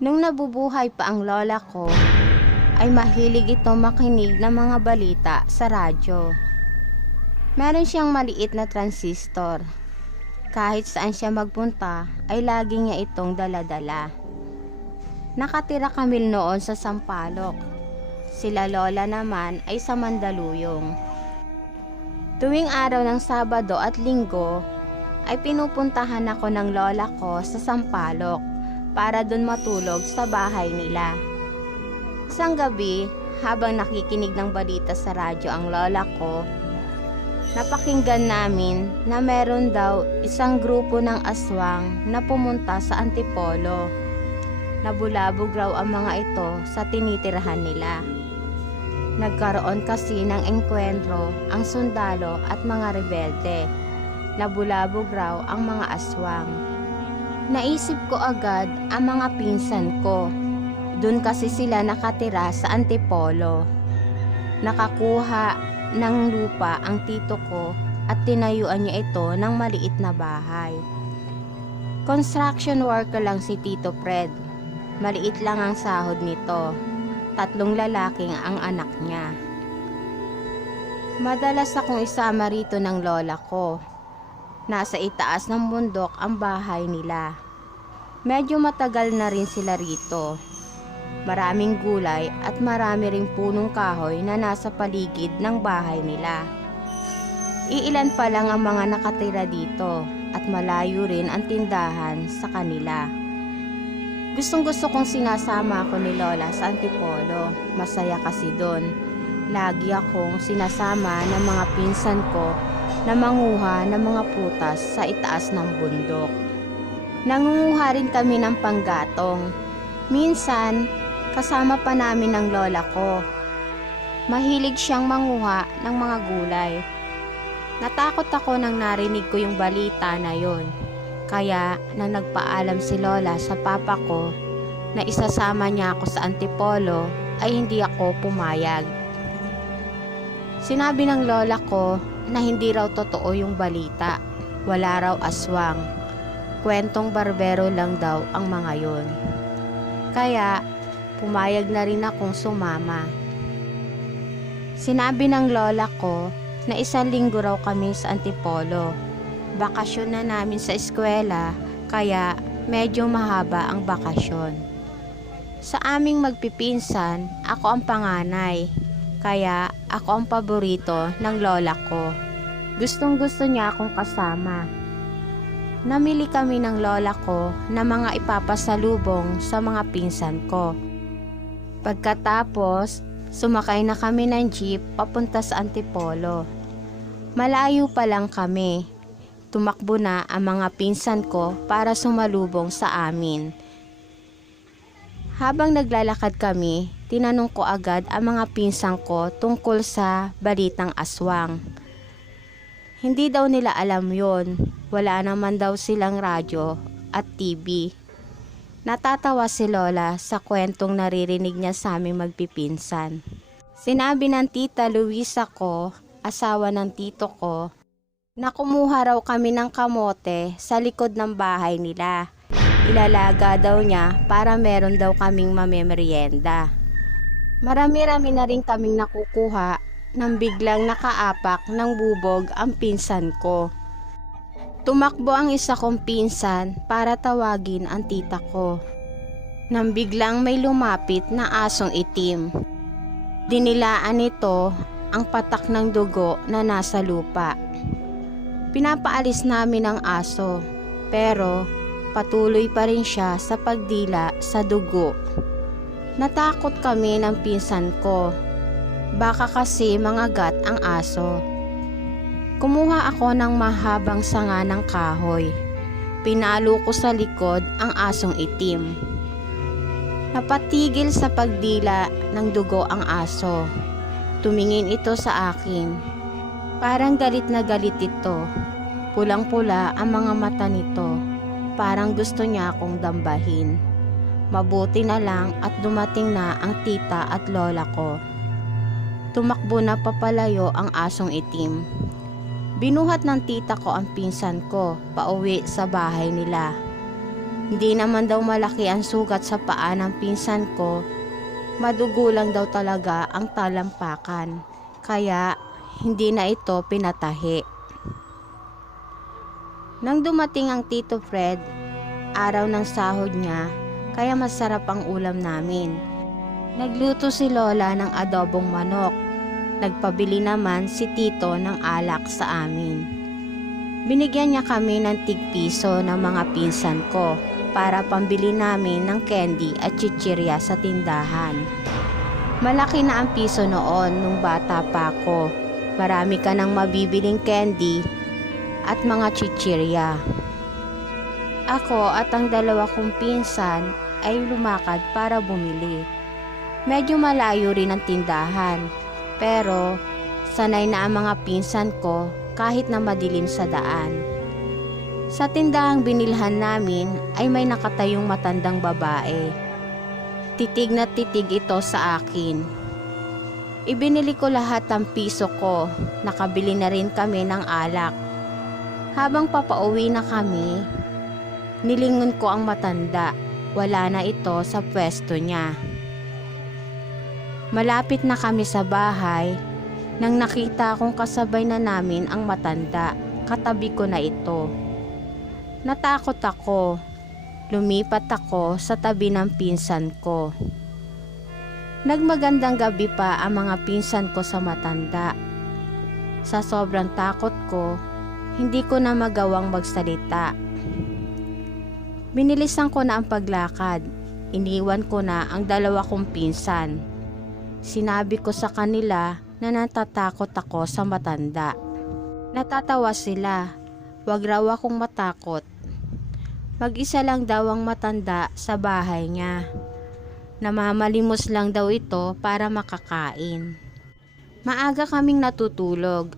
Nung nabubuhay pa ang lola ko, ay mahilig ito makinig ng mga balita sa radyo. Meron siyang maliit na transistor. Kahit saan siya magpunta, ay lagi niya itong daladala. Nakatira kami noon sa Sampaloc. Sila lola naman ay sa Mandaluyong. Tuwing araw ng Sabado at Linggo, ay pinupuntahan ako ng lola ko sa Sampaloc para doon matulog sa bahay nila. Isang gabi, habang nakikinig ng balita sa radyo ang lola ko, napakinggan namin na meron daw isang grupo ng aswang na pumunta sa Antipolo. Nabulabog raw ang mga ito sa tinitirahan nila. Nagkaroon kasi ng engkwentro ang sundalo at mga rebelde. Nabulabog raw ang mga aswang. Naisip ko agad ang mga pinsan ko. Doon kasi sila nakatira sa Antipolo. Nakakuha ng lupa ang tito ko at tinayuan niya ito ng maliit na bahay. Construction worker lang si Tito Fred. Maliit lang ang sahod nito. Tatlong lalaking ang anak niya. Madalas akong isama rito ng lola ko. Nasa itaas ng bundok ang bahay nila. Medyo matagal na rin sila rito. Maraming gulay at marami ring punong kahoy na nasa paligid ng bahay nila. Iilan pa lang ang mga nakatira dito at malayo rin ang tindahan sa kanila. Gustong gusto kong sinasama ako ni Lola sa Antipolo. Masaya kasi doon. Lagi akong sinasama ng mga pinsan ko na manguha ng mga putas sa itaas ng bundok. Nangunguha rin kami ng panggatong. Minsan, kasama pa namin ng lola ko. Mahilig siyang manguha ng mga gulay. Natakot ako nang narinig ko yung balita na yon. Kaya nang nagpaalam si Lola sa papa ko na isasama niya ako sa Antipolo ay hindi ako pumayag. Sinabi ng lola ko na hindi raw totoo yung balita. Wala raw aswang. Kwentong barbero lang daw ang mga yon. Kaya pumayag na rin akong sumama. Sinabi ng lola ko na isang linggo raw kami sa Antipolo. Bakasyon na namin sa eskwela kaya medyo mahaba ang bakasyon. Sa aming magpipinsan, ako ang panganay. Kaya ako ang paborito ng lola ko. Gustong gusto niya akong kasama. Namili kami ng lola ko na mga ipapasalubong sa mga pinsan ko. Pagkatapos, sumakay na kami ng jeep papunta sa Antipolo. Malayo pa lang kami. Tumakbo na ang mga pinsan ko para sumalubong sa amin. Habang naglalakad kami, tinanong ko agad ang mga pinsan ko tungkol sa balitang aswang. Hindi daw nila alam yon. Wala naman daw silang radyo at TV. Natatawa si Lola sa kwentong naririnig niya sa aming magpipinsan. Sinabi ng tita Luisa ko, asawa ng tito ko, na kumuha raw kami ng kamote sa likod ng bahay nila. Ilalaga daw niya para meron daw kaming mamemerienda. Marami-rami na rin kaming nakukuha nang biglang nakaapak ng bubog ang pinsan ko. Tumakbo ang isa kong pinsan para tawagin ang tita ko. Nang biglang may lumapit na asong itim. Dinilaan nito ang patak ng dugo na nasa lupa. Pinapaalis namin ang aso, pero patuloy pa rin siya sa pagdila sa dugo. Natakot kami ng pinsan ko. Baka kasi mangagat ang aso. Kumuha ako ng mahabang sanga ng kahoy. Pinalo ko sa likod ang asong itim. Napatigil sa pagdila ng dugo ang aso. Tumingin ito sa akin. Parang galit na galit ito. Pulang-pula ang mga mata nito. Parang gusto niya akong dambahin. Mabuti na lang at dumating na ang tita at lola ko. Tumakbo na papalayo ang asong itim. Binuhat ng tita ko ang pinsan ko pauwi sa bahay nila. Hindi naman daw malaki ang sugat sa paa ng pinsan ko. Madugo lang daw talaga ang talampakan. Kaya hindi na ito pinatahi. Nang dumating ang Tito Fred, araw ng sahod niya, kaya masarap ang ulam namin. Nagluto si Lola ng adobong manok. Nagpabili naman si Tito ng alak sa amin. Binigyan niya kami ng tigpiso ng mga pinsan ko para pambili namin ng candy at chichirya sa tindahan. Malaki na ang piso noon nung bata pa ako. Marami ka nang mabibiling candy at mga chichirya. Ako at ang dalawa kong pinsan ay lumakad para bumili. Medyo malayo rin ang tindahan, pero sanay na ang mga pinsan ko kahit na madilim sa daan. Sa tindahang binilhan namin ay may nakatayong matandang babae. Titig na titig ito sa akin. Ibinili ko lahat ng piso ko, nakabili na rin kami ng alak. Habang papauwi na kami, nilingon ko ang matanda. Wala na ito sa pwesto niya. Malapit na kami sa bahay nang nakita kong kasabay na namin ang matanda. Katabi ko na ito. Natakot ako. Lumipat ako sa tabi ng pinsan ko. Nagmagandang gabi pa ang mga pinsan ko sa matanda. Sa sobrang takot ko, hindi ko na magawang magsalita. Binilisan ko na ang paglakad. Iniwan ko na ang dalawa kong pinsan. Sinabi ko sa kanila na natatakot ako sa matanda. Natatawa sila. Huwag raw akong matakot. Mag-isa lang daw ang matanda sa bahay niya. Namamalimos lang daw ito para makakain. Maaga kaming natutulog.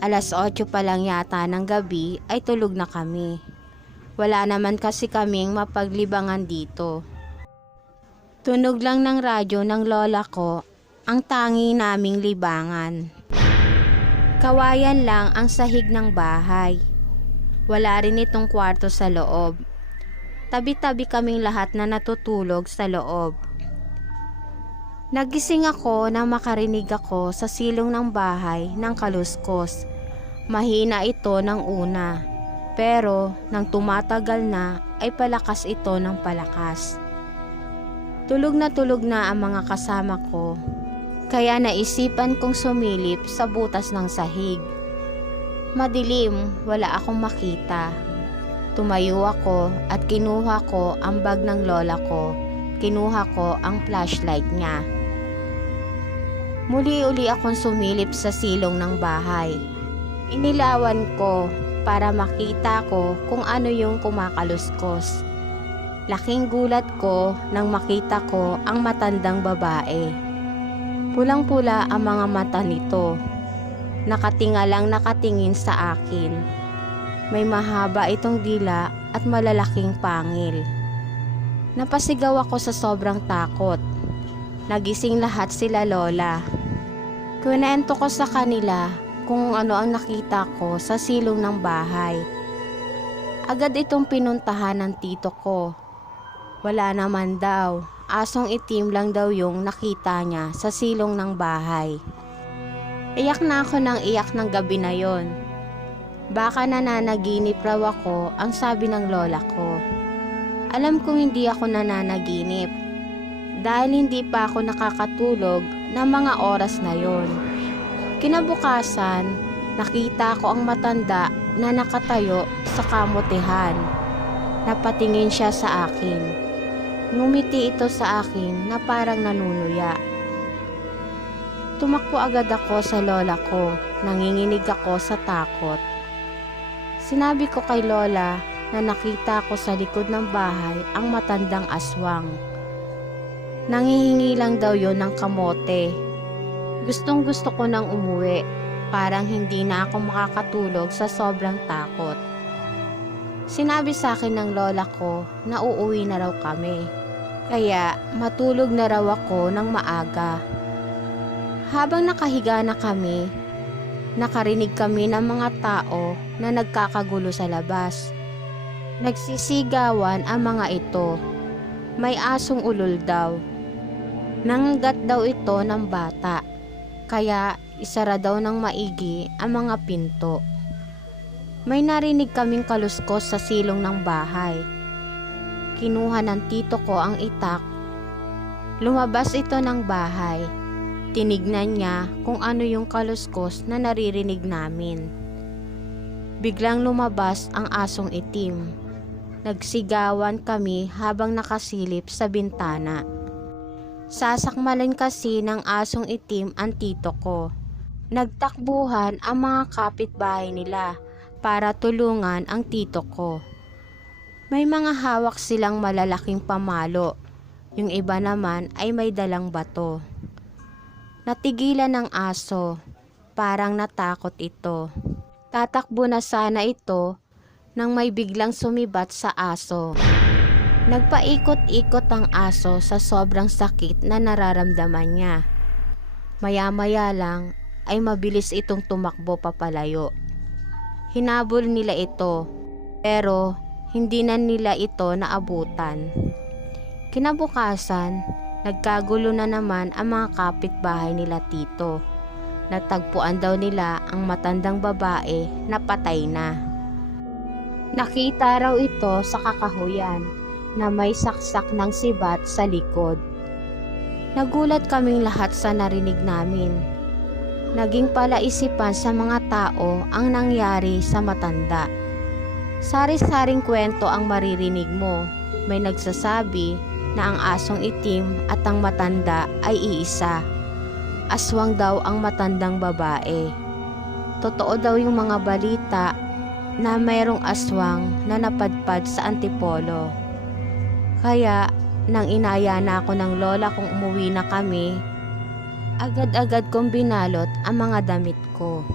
Alas 8 pa lang yata ng gabi ay tulog na kami. Wala naman kasi kaming mapaglibangan dito. Tunog lang ng radyo ng lola ko ang tangi naming libangan. Kawayan lang ang sahig ng bahay. Wala rin itong kwarto sa loob. Tabi-tabi kaming lahat na natutulog sa loob. Nagising ako na makarinig ako sa silong ng bahay ng kaluskos. Mahina ito ng una, pero nang tumatagal na ay palakas ito ng palakas. Tulog na tulog na ang mga kasama ko, kaya naisipan kong sumilip sa butas ng sahig. Madilim, wala akong makita. Tumayo ako at kinuha ko ang bag ng lola ko. Kinuha ko ang flashlight niya. Muli-uli akong sumilip sa silong ng bahay. Inilawan ko para makita ko kung ano yung kumakaluskos. Laking gulat ko nang makita ko ang matandang babae. Pulang-pula ang mga mata nito. Nakatingalang nakatingin sa akin. May mahaba itong dila at malalaking pangil. Napasigaw ako sa sobrang takot. Nagising lahat sila lola. Kunento ko sa kanila kung ano ang nakita ko sa silong ng bahay. Agad itong pinuntahan ng tito ko. Wala naman daw. Asong itim lang daw yung nakita niya sa silong ng bahay. Iyak na ako ng iyak ng gabi na yon. Baka nananaginip raw ako ang sabi ng lola ko. Alam kong hindi ako nananaginip dahil hindi pa ako nakakatulog ng mga oras na yon. Kinabukasan, nakita ko ang matanda na nakatayo sa kamotehan. Napatingin siya sa akin. Ngumiti ito sa akin na parang nanunuya. Tumakbo agad ako sa lola ko. Nanginginig ako sa takot. Sinabi ko kay lola na nakita ko sa likod ng bahay ang matandang aswang. Nangihingi lang daw yon ng kamote. Gustong gusto ko nang umuwi. Parang hindi na ako makakatulog sa sobrang takot. Sinabi sa akin ng lola ko na uuwi na raw kami. Kaya matulog na raw ako ng maaga. Habang nakahiga na kami, nakarinig kami ng mga tao na nagkakagulo sa labas. Nagsisigawan ang mga ito. May asong ulol daw. Nanggat daw ito ng bata. Kaya isara daw ng maigi ang mga pinto. May narinig kaming kaluskos sa silong ng bahay. Kinuha ng tito ko ang itak. Lumabas ito ng bahay. Tinignan niya kung ano yung kaluskos na naririnig namin. Biglang lumabas ang asong itim. Nagsigawan kami habang nakasilip sa bintana. Sasakmalan kasi ng asong itim ang tito ko. Nagtakbuhan ang mga kapitbahay nila para tulungan ang tito ko. May mga hawak silang malalaking pamalo. Yung iba naman ay may dalang bato. Natigilan ng aso. Parang natakot ito. Tatakbo na sana ito nang may biglang sumibat sa aso. Nagpaikot-ikot ang aso sa sobrang sakit na nararamdaman niya. Maya-maya lang ay mabilis itong tumakbo papalayo. Hinabol nila ito pero hindi na nila ito naabutan. Kinabukasan, nagkagulo na naman ang mga kapitbahay nila tito. Natagpuan daw nila ang matandang babae na patay na. Nakita raw ito sa kakahuyan na may saksak ng sibat sa likod. Nagulat kaming lahat sa narinig namin. Naging palaisipan sa mga tao ang nangyari sa matanda. Sari-saring kwento ang maririnig mo. May nagsasabi na ang asong itim at ang matanda ay iisa. Aswang daw ang matandang babae. Totoo daw yung mga balita na mayroong aswang na napadpad sa antipolo. Kaya, nang inaya na ako ng lola kung umuwi na kami, agad-agad kong binalot ang mga damit ko.